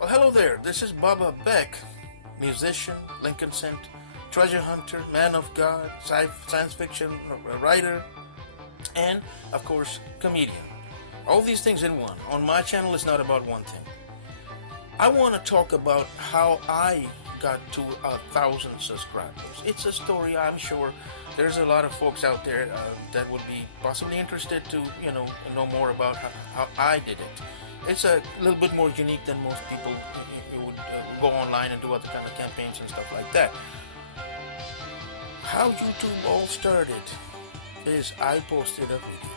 Well, hello there. This is Baba Beck, musician, Lincoln Cent, treasure hunter, man of God, science fiction writer, and, of course, comedian. All these things in one. On my channel, it's not about one thing. I want to talk about how I got to 1,000 subscribers. It's a story I'm sure there's a lot of folks out there that would be possibly interested to, know more about how I did it. It's a little bit more unique than most people who would go online and do other kind of campaigns and stuff like that. How YouTube all started is I posted a video.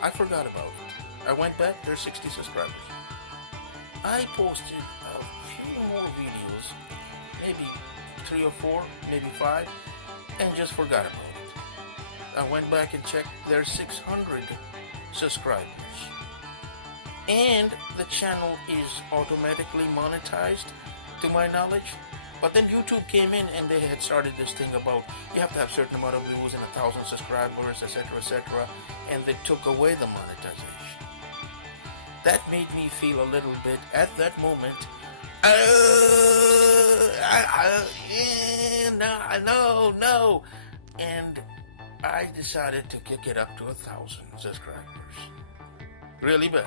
I forgot about it. I went back, there's 60 subscribers. I posted a few more videos, maybe 3 or 4, maybe 5, and just forgot about it. I went back and checked, there's 600 subscribers. And the channel is automatically monetized, to my knowledge. But then YouTube came in and they had started this thing about you have to have a certain amount of views and 1,000 subscribers, etc., and they took away the monetization. That made me feel a little bit, at that moment, no. And I decided to kick it up to 1,000 subscribers. Really bad.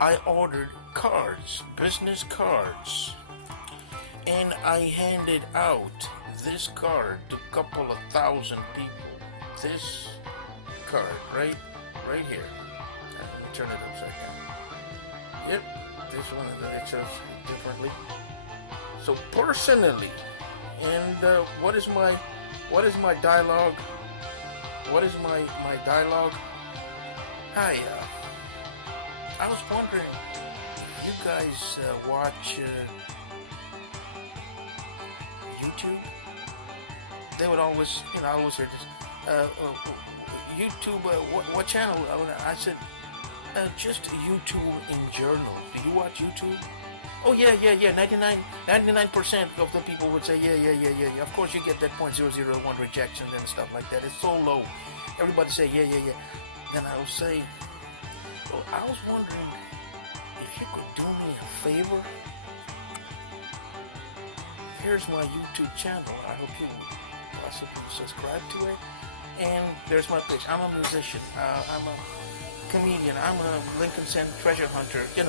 I ordered cards, business cards, and I handed out this card to a couple of thousand people. This card, right here. Let me turn it upside down. Yep, this one it says differently. So personally, and what is my dialogue? What is my dialogue? Hi, I was wondering if you guys watch YouTube. They would always, I always hear this. YouTube, what channel? I said, just YouTube in general. Do you watch YouTube? Oh yeah. 99% of the people would say yeah. Of course you get that 0.001 rejections and stuff like that. It's so low. Everybody say yeah. Then I would say, well, I was wondering if you could do me a favor. Here's my YouTube channel. I hope you possibly subscribe to it. And there's my page. I'm a musician. I'm a comedian. I'm a Lincoln Cent treasure hunter, and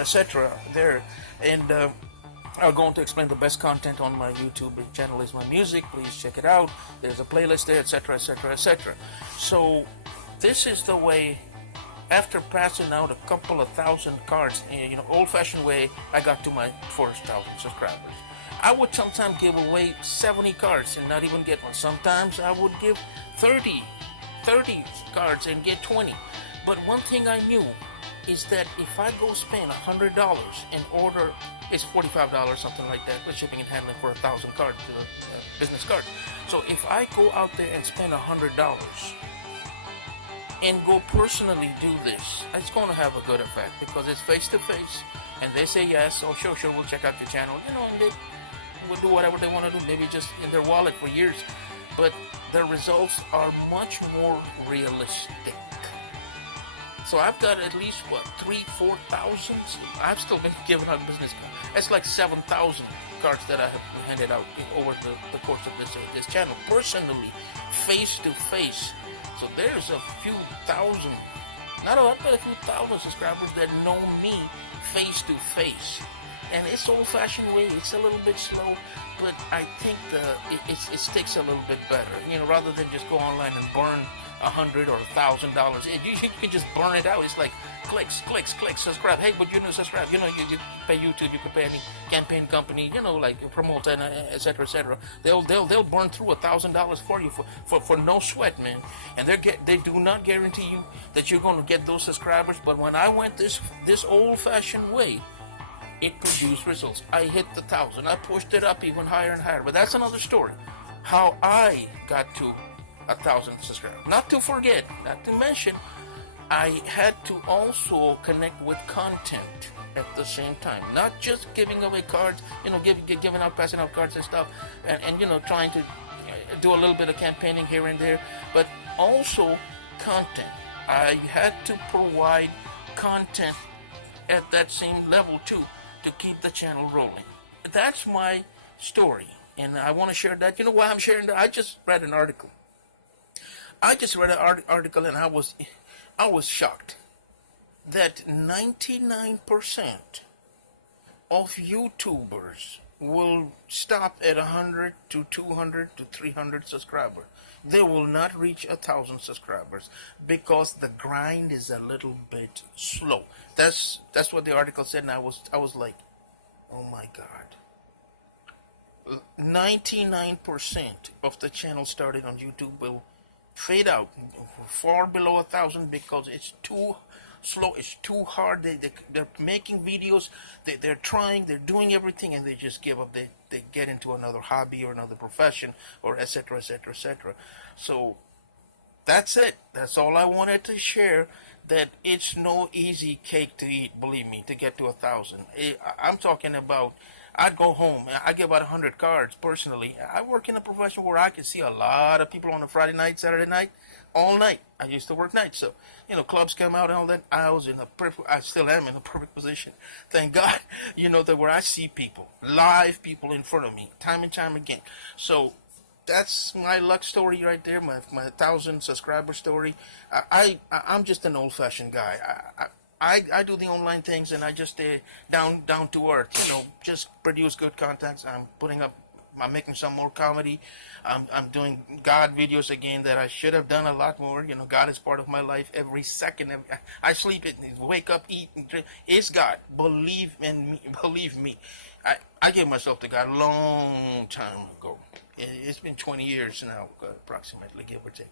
etc. there. And I'm going to explain the best content on my YouTube channel is my music. Please check it out. There's a playlist there, etc. So this is the way. After passing out a couple of thousand cards, old-fashioned way, I got to my first 1,000 subscribers. I would sometimes give away 70 cards and not even get one. Sometimes I would give 30 cards and get 20. But one thing I knew is that if I go spend $100 and order, it's $45, something like that, with shipping and handling for 1,000 cards, business cards. So if I go out there and spend $100 and go personally do this, it's going to have a good effect because it's face-to-face, and they say yes, oh sure, we'll check out your channel, and they will do whatever they want to do, maybe just in their wallet for years, but the results are much more realistic. So I've got at least, 3,000-4,000? I've still been giving out business cards. That's like 7,000 cards that I have handed out over the course of this channel, personally, face-to-face. So there's a few thousand, not a lot, but a few thousand subscribers that know me face to face. And it's old-fashioned way. It's a little bit slow, but I think it sticks a little bit better. Rather than just go online and burn $100 or $1,000, you can just burn it out. It's like clicks, subscribe. Hey, but subscribe. You pay YouTube, you can pay any campaign company, like promote and etc. They'll burn through $1,000 for you for no sweat, man. And they do not guarantee you that you're going to get those subscribers. But when I went this old-fashioned way, it produced results. I hit the 1,000. I pushed it up even higher and higher. But that's another story. How I got to 1,000 subscribers. Not to forget, not to mention, I had to also connect with content at the same time. Not just giving away cards, giving out, passing out cards and stuff, and trying to do a little bit of campaigning here and there, but also content. I had to provide content at that same level too to keep the channel rolling. That's my story, and I want to share that. You know why I'm sharing that? I just read an article. I just read an article, and I was shocked that 99% of YouTubers will stop at 100 to 200 to 300 subscribers. They will not reach 1,000 subscribers because the grind is a little bit slow. That's what the article said, and I was like, oh my god. 99% of the channels started on YouTube will fade out far below 1,000 because it's too slow, it's too hard. They're making videos, they're trying, they're doing everything, and they just give up. They get into another hobby or another profession, or etc., etc., etc. So that's it. That's all I wanted to share. That it's no easy cake to eat, believe me, to get to 1,000. I'm talking about, I'd go home. I give out 100 cards personally. I work in a profession where I can see a lot of people on a Friday night, Saturday night, all night. I used to work nights, so clubs come out and all that. I was in a perfect. I still am in a perfect position. Thank God, that where I see people, live people in front of me, time and time again. So that's my luck story right there, my 1,000 subscriber story. I'm just an old fashioned guy. I do the online things, and I just stay down to earth. Just produce good contents. I'm making some more comedy. I'm doing God videos again that I should have done a lot more. God is part of my life every second. I sleep, wake up, eat, and drink. It's God. Believe in me. Believe me. I gave myself to God a long time ago. It's been 20 years now, approximately, give or take.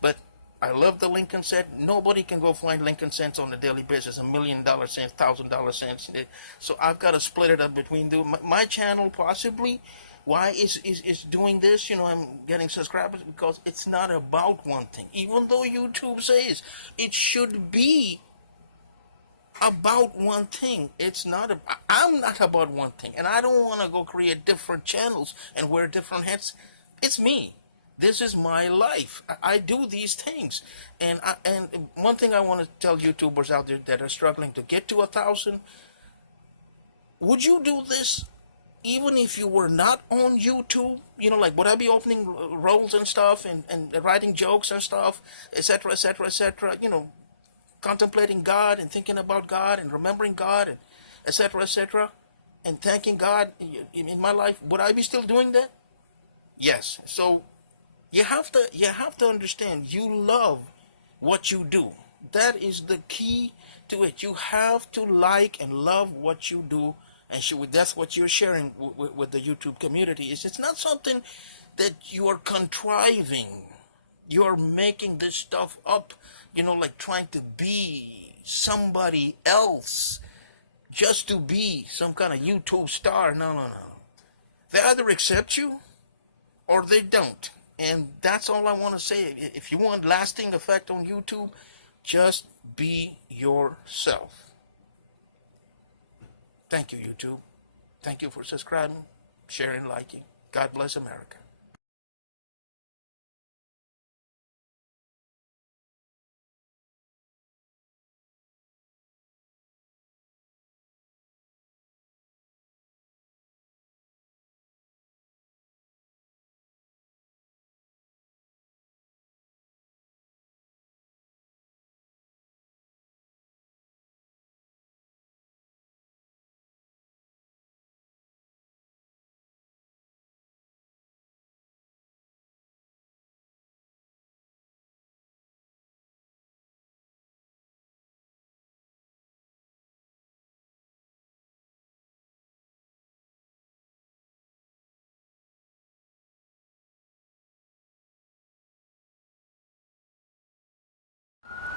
But I love the Lincoln cent. Nobody can go find Lincoln cents on a daily basis, $1,000,000 cents, $1,000 cents. So I've got to split it up between my channel, possibly. Why is doing this? I'm getting subscribers because it's not about one thing. Even though YouTube says it should be about one thing, it's not. I'm not about one thing, and I don't want to go create different channels and wear different hats. It's me. This is my life. I do these things, and one thing I want to tell YouTubers out there that are struggling to get to 1,000: would you do this even if you were not on YouTube? Like, would I be opening roles and stuff, and writing jokes and stuff, etc., etc., etc.? Contemplating God and thinking about God and remembering God, and etc., etc., and thanking God in my life. Would I be still doing that? Yes. So you have to understand, you love what you do. That is the key to it. You have to like and love what you do, and that's what you're sharing with the YouTube community. It's not something that you are contriving. You're making this stuff up, like trying to be somebody else just to be some kind of YouTube star. No, no, no. They either accept you or they don't. And that's all I want to say. If you want lasting effect on YouTube, just be yourself. Thank you, YouTube. Thank you for subscribing, sharing, liking. God bless America.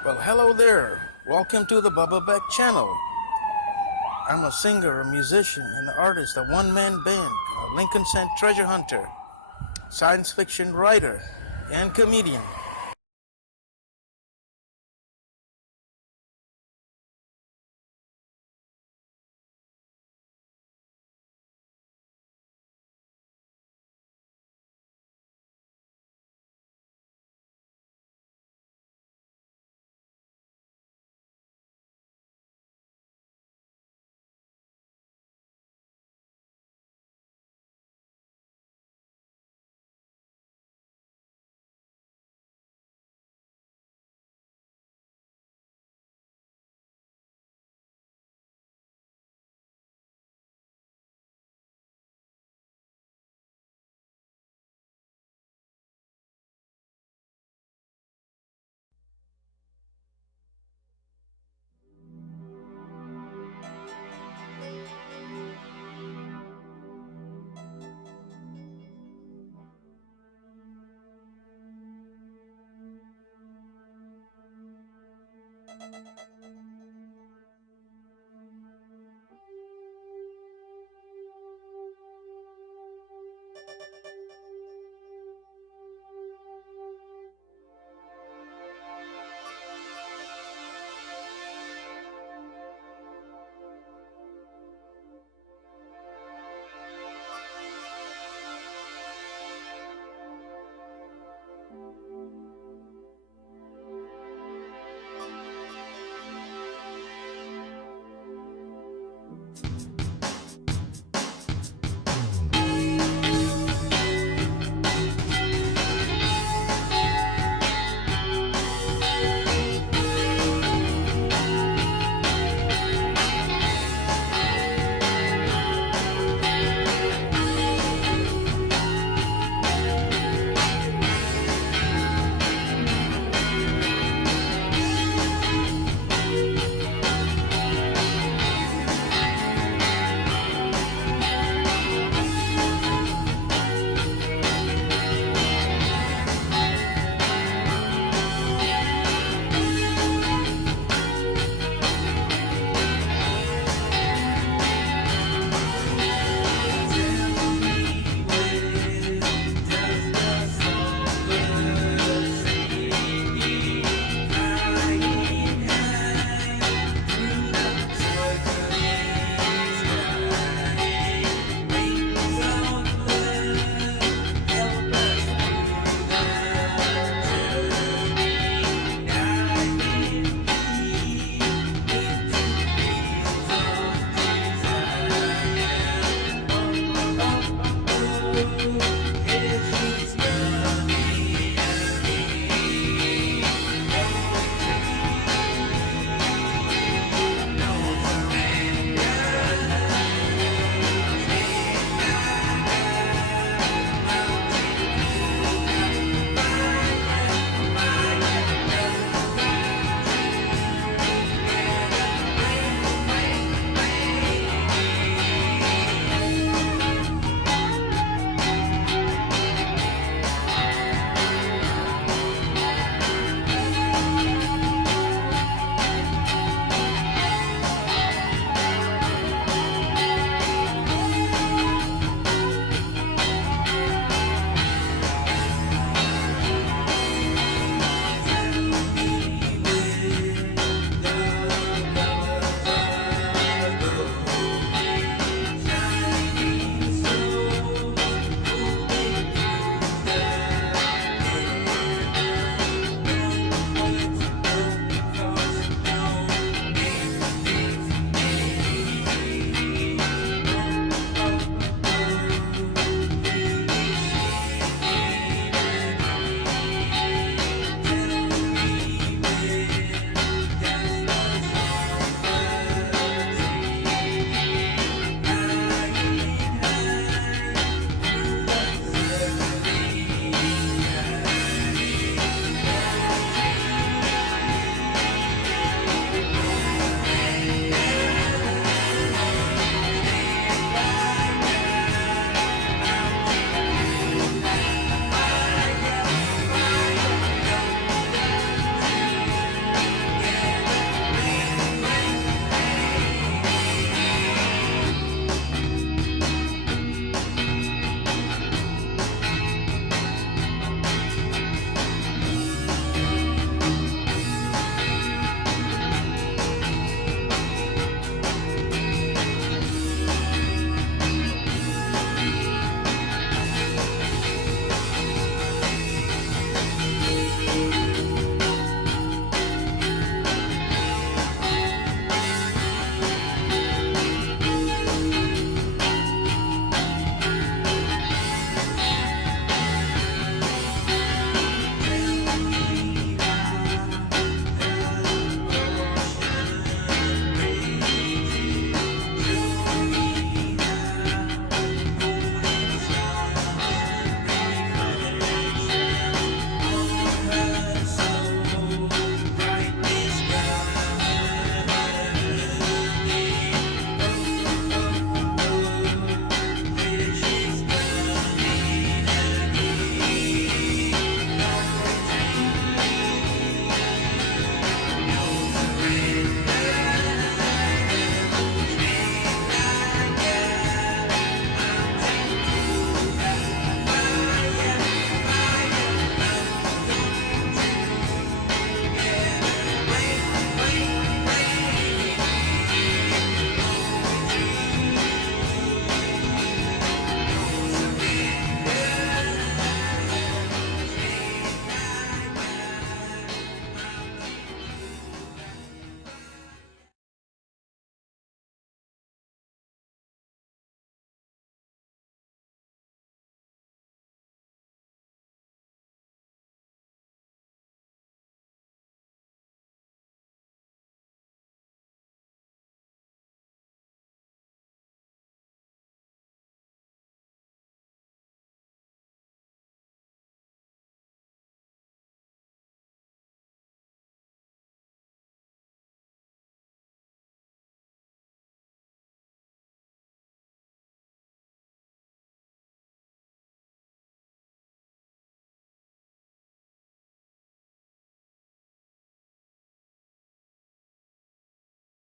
Well, hello there. Welcome to the Bubba Beck channel. I'm a singer, a musician, an artist, a one-man band, a Lincoln Cent treasure hunter, science fiction writer, and comedian. you.